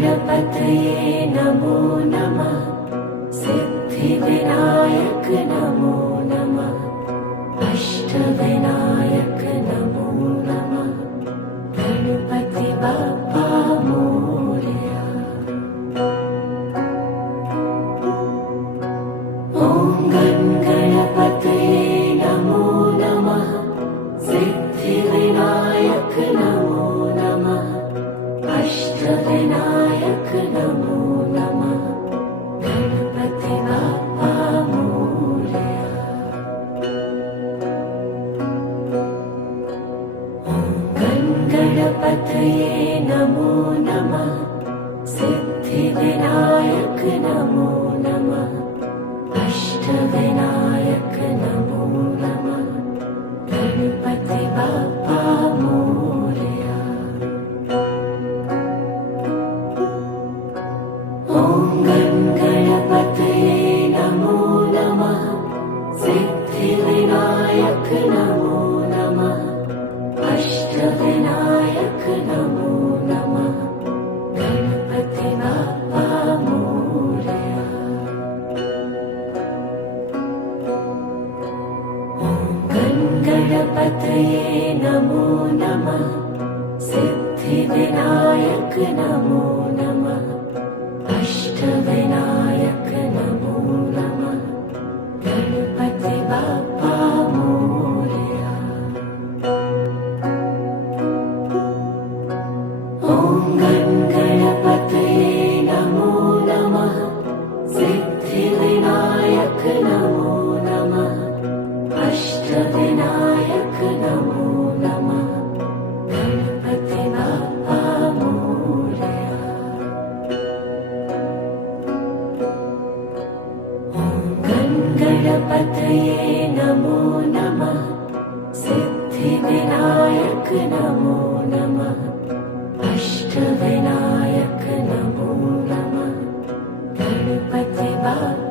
गणपतये नमो नमः। सिद्धिविनायक नमो नमः। अष्टविनायक नमो नमः। गणपति बाप्पा मोरया। ॐ गणपतये नमो नमः। सिद्धिविनायक नमो नमः। अष्टविनायक नमो नमः। गणपति बाप्पा मोरया। गणपतये नमो नमः। सिद्धिविनायक नमो नमः। अष्टविनायक नमो नमः। गणपति बाप्पा मोरया। ॐ गणपतये नमो नमः। सिद्धिविनायक नमो नमः। अष्टविनायक नमो नमः। गणपति बाप्पा मोरया। गणपतये नमो नमः। सिद्धिविनायक नमो नमः। अष्टविनायक नमो नमः। गणपति बाप्पा मोरया। ॐ गणपतये नमो नमः। सिद्धिविनायक नमो नमः। अष्टविनायक नमो नमः। गणपति बाप्पा मोरया। गणपतये नमो नमः। सिद्धिविनायक नमो नमः। अष्टविनायक नमो नमः। गणपति बाप्पा